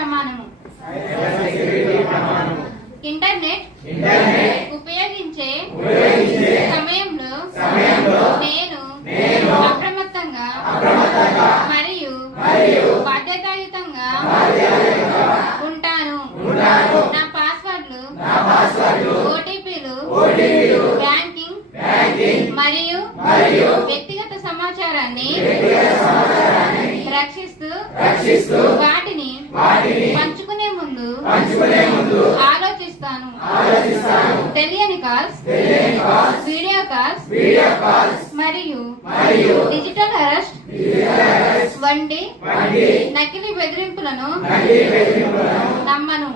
ప్రమాణము. ఇంటర్నెట్ ఉపయోగించే సమయంలో నేను అప్రమత్తంగా మరియు బాధ్యతాయుతంగా ఉంటాను. నా పాస్వర్డ్లు, ఓటీపీలు, బ్యాంకింగ్ మరియు వ్యక్తిగత సమాచారాన్ని రక్షిస్తూ వాటిని పంచుకునే ముందు ఆలోచిస్తాను. తెలియని కాల్స్, వీడియో కాల్స్ మరియు డిజిటల్ అరెస్ట్ వంటి నకిలీ బెదిరింపులను నమ్మను.